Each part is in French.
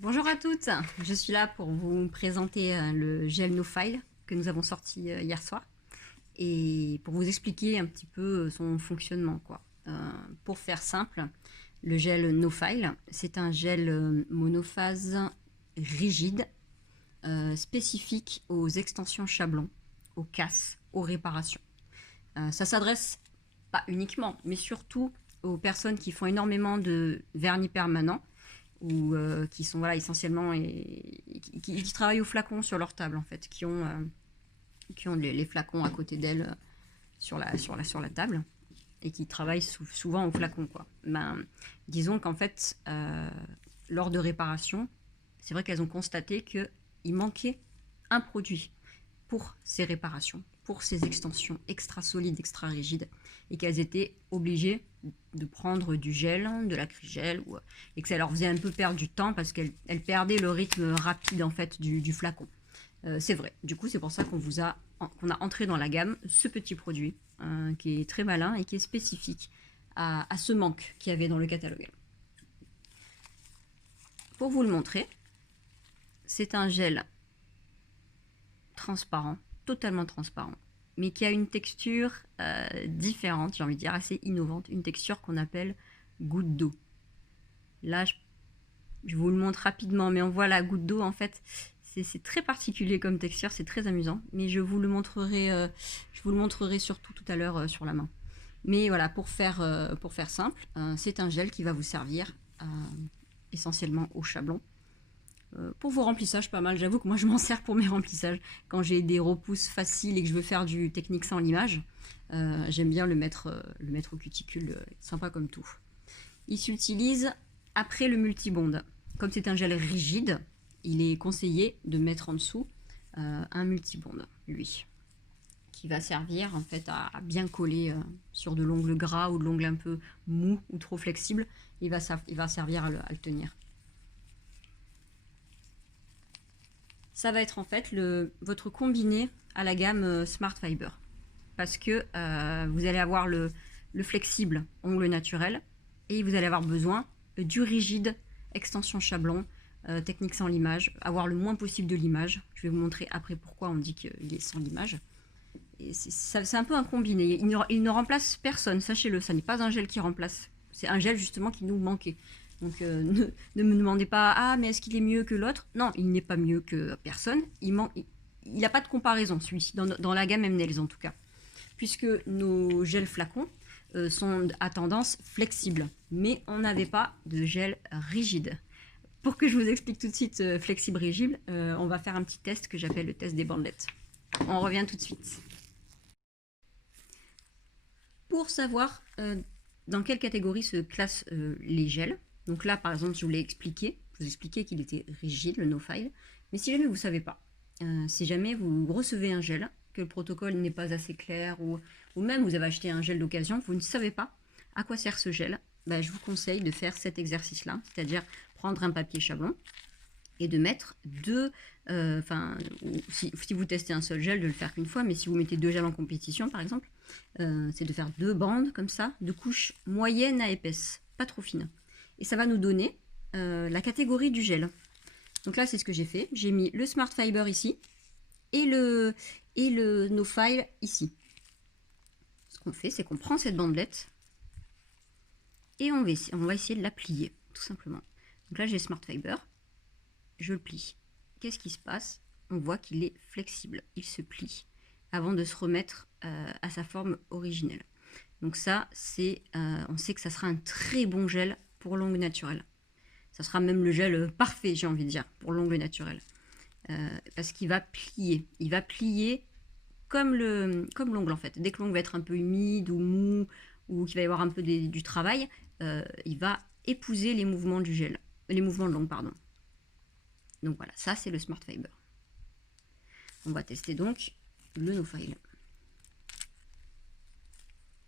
Bonjour à toutes, je suis là pour vous présenter le gel No File que nous avons sorti hier soir et pour vous expliquer un petit peu son fonctionnement, quoi. Pour faire simple, le gel No File, c'est un gel monophase rigide spécifique aux extensions Chablon, aux casses, aux réparations. Ça s'adresse pas uniquement, mais surtout aux personnes qui font énormément de vernis permanent ou qui sont voilà, essentiellement qui travaillent au flacon sur leur table en fait, qui ont les flacons à côté d'elles sur la table et qui travaillent souvent au flacon quoi. Ben, disons qu'en fait lors de réparation, c'est vrai qu'elles ont constaté qu'il manquait un produit pour ces réparations, pour ces extensions extra solides, extra rigides, et qu'elles étaient obligées de prendre du gel, de l'acrygel, et que ça leur faisait un peu perdre du temps parce qu'elles perdaient le rythme rapide en fait du flacon. C'est vrai. Du coup, c'est pour ça qu'on a entré dans la gamme ce petit produit qui est très malin et qui est spécifique à ce manque qu'il y avait dans le catalogue. Pour vous le montrer, c'est un gel transparent, totalement transparent, mais qui a une texture différente, j'ai envie de dire assez innovante, une texture qu'on appelle goutte d'eau. Là, je vous le montre rapidement, mais on voit la goutte d'eau en fait. C'est très particulier comme texture, c'est très amusant, mais je vous le montrerai surtout tout à l'heure sur la main. Mais voilà, pour faire simple, c'est un gel qui va vous servir essentiellement au chablon. Pour vos remplissages, pas mal. J'avoue que moi, je m'en sers pour mes remplissages. Quand j'ai des repousses faciles et que je veux faire du technique sans limage, j'aime bien le mettre au cuticule, sympa comme tout. Il s'utilise après le multibond. Comme c'est un gel rigide, il est conseillé de mettre en dessous un multibond, lui, qui va servir en fait à bien coller sur de l'ongle gras ou de l'ongle un peu mou ou trop flexible. Il va servir à le tenir. Ça va être en fait votre combiné à la gamme Smart Fiber. Parce que vous allez avoir le flexible ongle naturel et vous allez avoir besoin du rigide extension chablon, technique sans limage, avoir le moins possible de limage. Je vais vous montrer après pourquoi on dit qu'il est sans limage. C'est un peu un combiné. Il ne remplace personne, sachez-le. Ça n'est pas un gel qui remplace. C'est un gel justement qui nous manquait. Donc ne me demandez pas, ah mais est-ce qu'il est mieux que l'autre? Non, il n'est pas mieux que personne. Il n'a pas de comparaison celui-ci, dans la gamme M-Nails en tout cas. Puisque nos gels flacons sont à tendance flexible. Mais on n'avait pas de gel rigide. Pour que je vous explique tout de suite flexible rigide, on va faire un petit test que j'appelle le test des bandelettes. On revient tout de suite. Pour savoir dans quelle catégorie se classent les gels, donc là, par exemple, je vous expliqué qu'il était rigide, le no-file. Mais si jamais vous ne savez pas, si jamais vous recevez un gel, que le protocole n'est pas assez clair, ou même vous avez acheté un gel d'occasion, vous ne savez pas à quoi sert ce gel, bah, je vous conseille de faire cet exercice-là, c'est-à-dire prendre un papier chablon et de mettre si vous testez un seul gel, de le faire qu'une fois, mais si vous mettez 2 gels en compétition, par exemple, c'est de faire 2 bandes comme ça, de couches moyennes à épaisses, pas trop fines. Et ça va nous donner la catégorie du gel. Donc là, c'est ce que j'ai fait. J'ai mis le Smart Fiber ici et le No File ici. Ce qu'on fait, c'est qu'on prend cette bandelette et on va essayer de la plier, tout simplement. Donc là, j'ai Smart Fiber. Je le plie. Qu'est-ce qui se passe? On voit qu'il est flexible. Il se plie avant de se remettre à sa forme originelle. Donc ça, on sait que ça sera un très bon gel pour l'ongle naturel. Ça sera même le gel parfait, j'ai envie de dire, pour l'ongle naturel. Parce qu'il va plier. Il va plier comme l'ongle en fait. Dès que l'ongle va être un peu humide ou mou, ou qu'il va y avoir un peu du travail, il va épouser les mouvements du gel. Les mouvements de l'ongle, pardon. Donc voilà, ça c'est le Smart Fiber. On va tester donc le No File.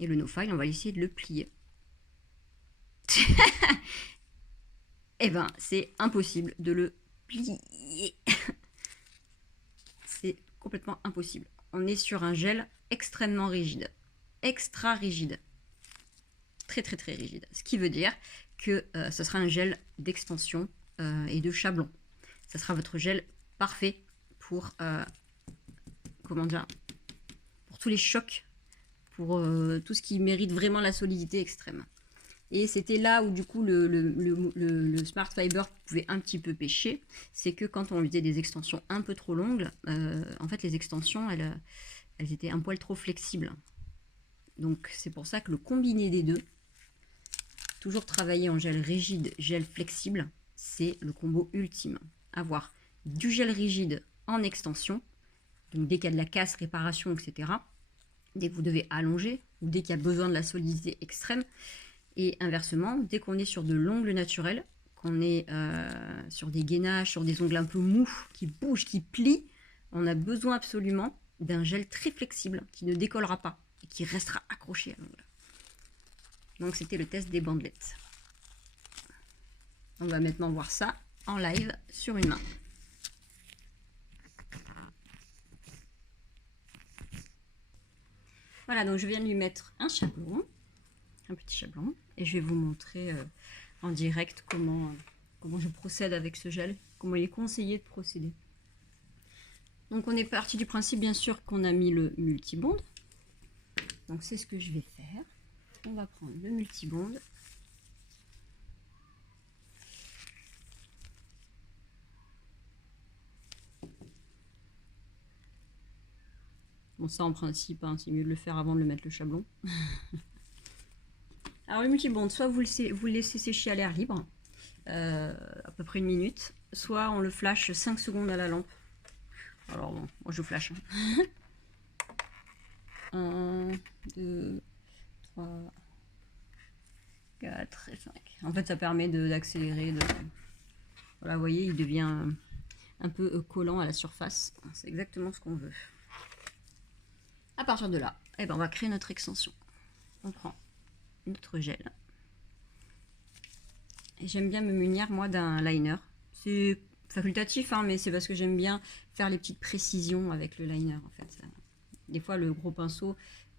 Et le No File, on va essayer de le plier. Eh ben, c'est impossible de le plier. C'est complètement impossible. On est sur un gel extrêmement rigide. Extra rigide. Très très très rigide. Ce qui veut dire que ce sera un gel d'extension et de Chablon. Ça sera votre gel parfait pour, comment dire, pour tous les chocs, pour tout ce qui mérite vraiment la solidité extrême. Et c'était là où du coup le Smart Fiber pouvait un petit peu pêcher. C'est que quand on faisait des extensions un peu trop longues, en fait les extensions, elles étaient un poil trop flexibles. Donc c'est pour ça que le combiné des deux, toujours travailler en gel rigide, gel flexible, c'est le combo ultime. Avoir du gel rigide en extension, donc dès qu'il y a de la casse, réparation, etc. Dès que vous devez allonger, ou dès qu'il y a besoin de la solidité extrême. Et inversement, dès qu'on est sur de l'ongle naturel, qu'on est sur des gainages, sur des ongles un peu mous, qui bougent, qui plient, on a besoin absolument d'un gel très flexible, qui ne décollera pas et qui restera accroché à l'ongle. Donc c'était le test des bandelettes. On va maintenant voir ça en live sur une main. Voilà, donc je viens de lui mettre un chablon, un petit chablon, et je vais vous montrer en direct comment je procède avec ce gel, comment il est conseillé de procéder. Donc on est parti du principe bien sûr qu'on a mis le multibond. Donc c'est ce que je vais faire. On va prendre le multibond. Bon, ça en principe, hein, c'est mieux de le faire avant de le mettre le chablon. Alors le multibond, soit vous le laissez sécher à l'air libre, à peu près 1 minute, soit on le flash 5 secondes à la lampe. Alors bon, moi je flash. 1, 2, 3, 4 et 5. En fait ça permet d'accélérer. Voilà, vous voyez, il devient un peu collant à la surface. C'est exactement ce qu'on veut. À partir de là, eh ben, on va créer notre extension. On prend notre gel. Et j'aime bien me munir, moi, d'un liner. C'est facultatif, hein, mais c'est parce que j'aime bien faire les petites précisions avec le liner, en fait. Des fois, le gros pinceau,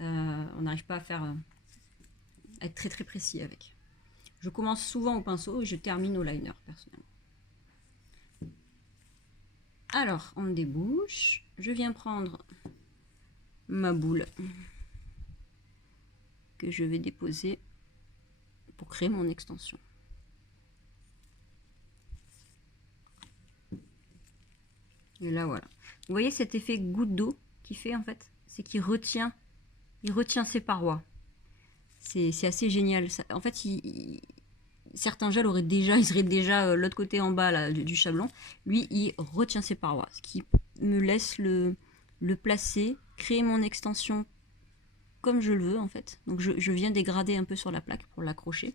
on n'arrive pas à faire à être très très précis avec. Je commence souvent au pinceau et je termine au liner, personnellement. Alors, on débouche. Je viens prendre ma boule que je vais déposer pour créer mon extension. Et là voilà. Vous voyez cet effet goutte d'eau qu'il fait en fait, c'est qu'il retient, ses parois. C'est assez génial. Ça, en fait, certains gels ils seraient déjà l'autre côté en bas là, du chablon. Lui, il retient ses parois, ce qui me laisse le placer, créer mon extension comme je le veux en fait. Donc je viens dégrader un peu sur la plaque pour l'accrocher.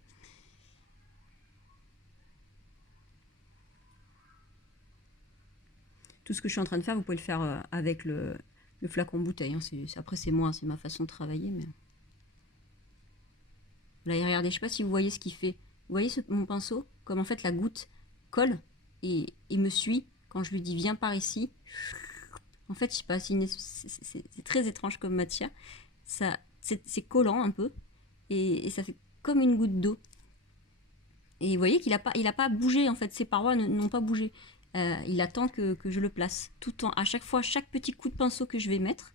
Tout ce que je suis en train de faire, vous pouvez le faire avec le flacon bouteille. Hein. Après c'est moi, c'est ma façon de travailler. Mais... Là regardez, je sais pas si vous voyez ce qu'il fait. Vous voyez mon pinceau, comme en fait la goutte colle et me suit quand je lui dis viens par ici. En fait, je sais pas, c'est très étrange comme matière. C'est collant un peu et ça fait comme une goutte d'eau. Et vous voyez qu'il a pas bougé en fait, ses parois n'ont pas bougé. Il attend que je le place. Tout à chaque fois, chaque petit coup de pinceau que je vais mettre,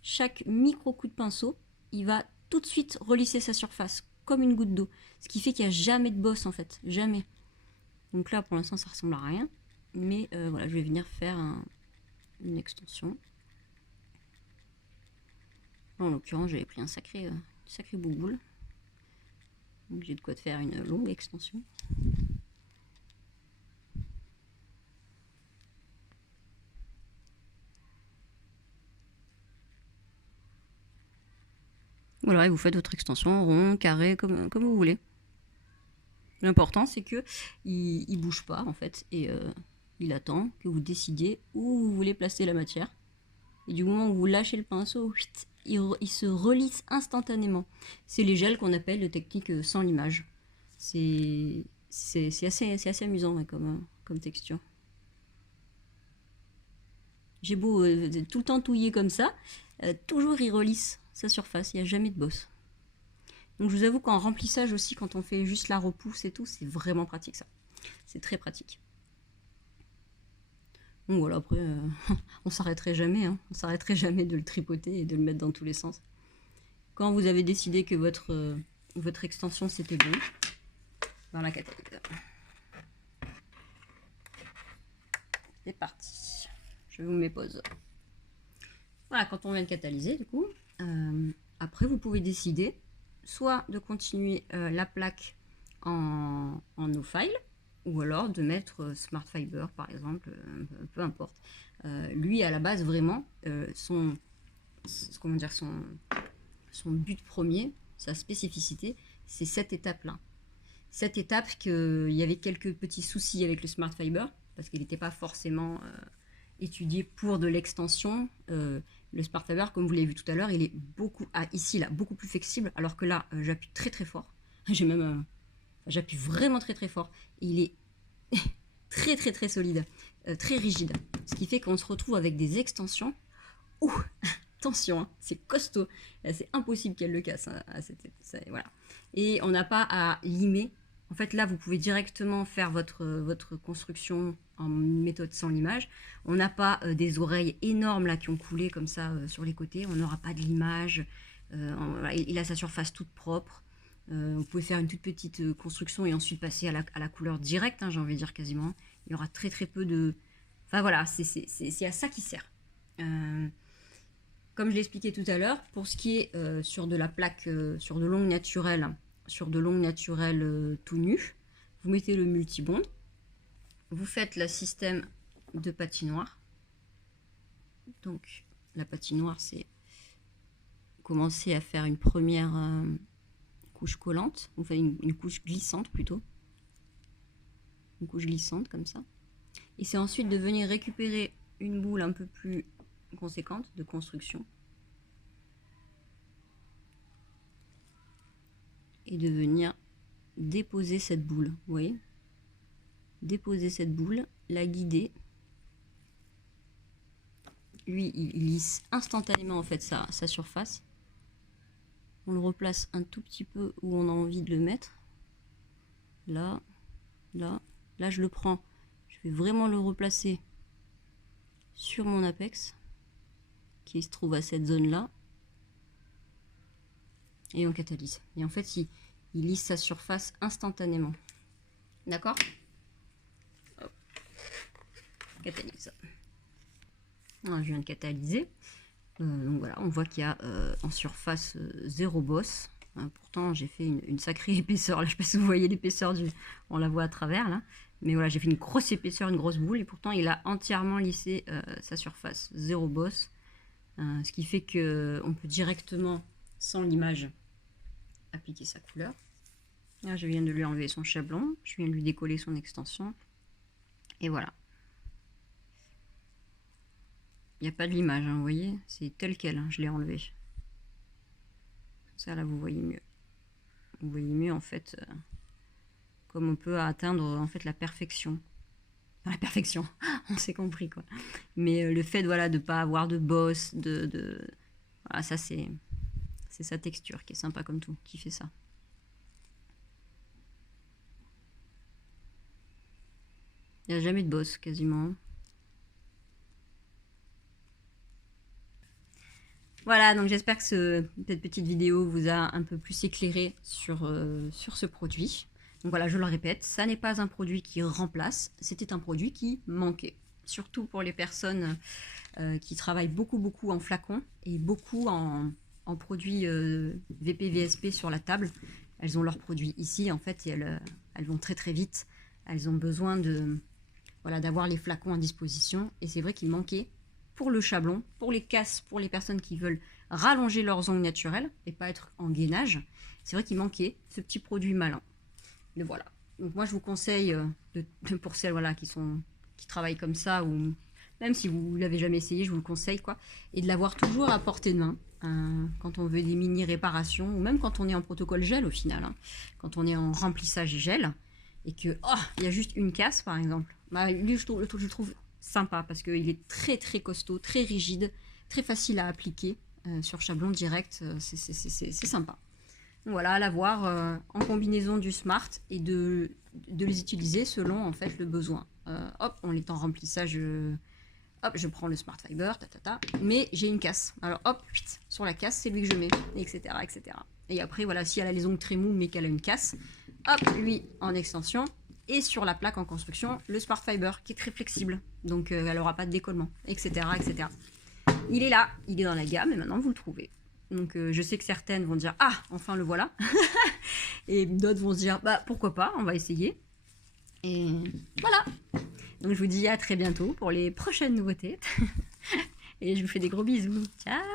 chaque micro coup de pinceau, il va tout de suite relisser sa surface comme une goutte d'eau. Ce qui fait qu'il n'y a jamais de bosse en fait, jamais. Donc là, pour l'instant, ça ressemble à rien. Mais voilà, je vais venir faire une extension. En l'occurrence, j'avais pris un sacré bouboule. Donc j'ai de quoi te faire une longue extension. Voilà, et vous faites votre extension rond, carré, comme vous voulez. L'important, c'est que il bouge pas, en fait, et il attend que vous décidiez où vous voulez placer la matière. Et du moment où vous lâchez le pinceau, il se relisse instantanément. C'est les gels qu'on appelle de technique sans limage. C'est assez amusant ouais, comme texture. J'ai beau tout le temps touiller comme ça, toujours il relisse sa surface, il n'y a jamais de bosse. Donc je vous avoue qu'en remplissage aussi, quand on fait juste la repousse et tout, c'est vraiment pratique ça. C'est très pratique. Donc voilà, après, on s'arrêterait jamais, hein. On s'arrêterait jamais de le tripoter et de le mettre dans tous les sens. Quand vous avez décidé que votre extension c'était bon, dans la catalyse. C'est parti. Je vous mets pause. Voilà, quand on vient de catalyser, du coup, après vous pouvez décider soit de continuer la plaque en no file, ou alors de mettre Smart Fiber par exemple, peu importe. Lui à la base vraiment son but premier, sa spécificité, c'est cette étape là. Cette étape qu'il y avait quelques petits soucis avec le Smart Fiber parce qu'il n'était pas forcément étudié pour de l'extension. Le Smart Fiber, comme vous l'avez vu tout à l'heure, il est ici là beaucoup plus flexible, alors que là j'appuie très très fort. J'ai même j'appuie vraiment très très fort. Il est très très très solide, très rigide. Ce qui fait qu'on se retrouve avec des extensions. Ouh, attention, hein, c'est costaud. C'est impossible qu'elle le casse. Hein, voilà. Et on n'a pas à limer. En fait, là, vous pouvez directement faire votre construction en méthode sans limage. On n'a pas des oreilles énormes là qui ont coulé comme ça sur les côtés. On n'aura pas de limage. Il a sa surface toute propre. Vous pouvez faire une toute petite construction et ensuite passer à la couleur directe, hein, j'ai envie de dire quasiment. Il y aura très très peu de... Enfin voilà, c'est à ça qui sert. Comme je l'ai expliqué tout à l'heure, pour ce qui est sur de la plaque, sur de longue naturelle tout nu, vous mettez le multibond, vous faites le système de patinoire. Donc la patinoire, c'est commencer à faire une première couche collante, enfin une couche glissante plutôt, une couche glissante comme ça. Et c'est ensuite de venir récupérer une boule un peu plus conséquente de construction et de venir déposer cette boule, vous voyez, déposer cette boule, la guider. Lui, il lisse instantanément en fait sa surface. On le replace un tout petit peu où on a envie de le mettre. Là, là, là je le prends. Je vais vraiment le replacer sur mon apex qui se trouve à cette zone là. Et on catalyse. Et en fait, il lisse sa surface instantanément. D'accord? Catalyse. Alors, je viens de catalyser. Donc voilà, on voit qu'il y a en surface 0 bosse. Pourtant, j'ai fait une sacrée épaisseur. Là, je ne sais pas si vous voyez l'épaisseur on la voit à travers là. Mais voilà, j'ai fait une grosse épaisseur, une grosse boule. Et pourtant, il a entièrement lissé sa surface. 0 bosse. Ce qui fait qu'on peut directement, sans l'image, appliquer sa couleur. Là, je viens de lui enlever son chablon. Je viens de lui décoller son extension. Et voilà. Il n'y a pas de l'image, hein, vous voyez, c'est tel quel, hein, je l'ai enlevé. Ça, là, vous voyez mieux. Vous voyez mieux, en fait, comme on peut atteindre, en fait, la perfection. Enfin, la perfection, on s'est compris, quoi. Mais le fait, voilà, de ne pas avoir de bosse, voilà, ça, c'est sa texture qui est sympa comme tout, qui fait ça. Il n'y a jamais de bosse, quasiment. Voilà, donc j'espère que cette petite vidéo vous a un peu plus éclairé sur ce produit. Donc voilà, je le répète, ça n'est pas un produit qui remplace, c'était un produit qui manquait. Surtout pour les personnes qui travaillent beaucoup en flacon et beaucoup en produits VP, VSP sur la table. Elles ont leurs produits ici, en fait, et elles vont très vite. Elles ont besoin d'avoir les flacons à disposition. Et c'est vrai qu'il manquait pour le chablon, pour les casses, pour les personnes qui veulent rallonger leurs ongles naturels et pas être en gainage, c'est vrai qu'il manquait ce petit produit malin. Mais voilà. Donc moi je vous conseille, pour celles voilà, qui travaillent comme ça, ou même si vous ne l'avez jamais essayé, je vous le conseille, quoi. Et de l'avoir toujours à portée de main, quand on veut des mini réparations, ou même quand on est en protocole gel au final, hein, quand on est en remplissage gel, et que, il y a juste une casse par exemple. Bah, lui je trouve sympa parce qu'il est très costaud, très rigide, très facile à appliquer sur chablon direct, c'est sympa. Donc voilà, à l'avoir en combinaison du Smart et de les utiliser selon en fait le besoin. Hop, on est en remplissage hop, je prends le Smart Fiber, mais j'ai une casse. Alors hop, sur la casse, c'est lui que je mets, etc., etc. Et après, voilà, si elle a les ongles très mous, mais qu'elle a une casse, hop, lui en extension. Et sur la plaque en construction, le Smart Fiber, qui est très flexible. Donc, elle n'aura pas de décollement, etc., etc. Il est là, il est dans la gamme, et maintenant, vous le trouvez. Donc, je sais que certaines vont dire « Ah, enfin, le voilà !» Et d'autres vont se dire « Bah, pourquoi pas, on va essayer. » Et voilà. Donc, je vous dis à très bientôt pour les prochaines nouveautés. Et je vous fais des gros bisous. Ciao!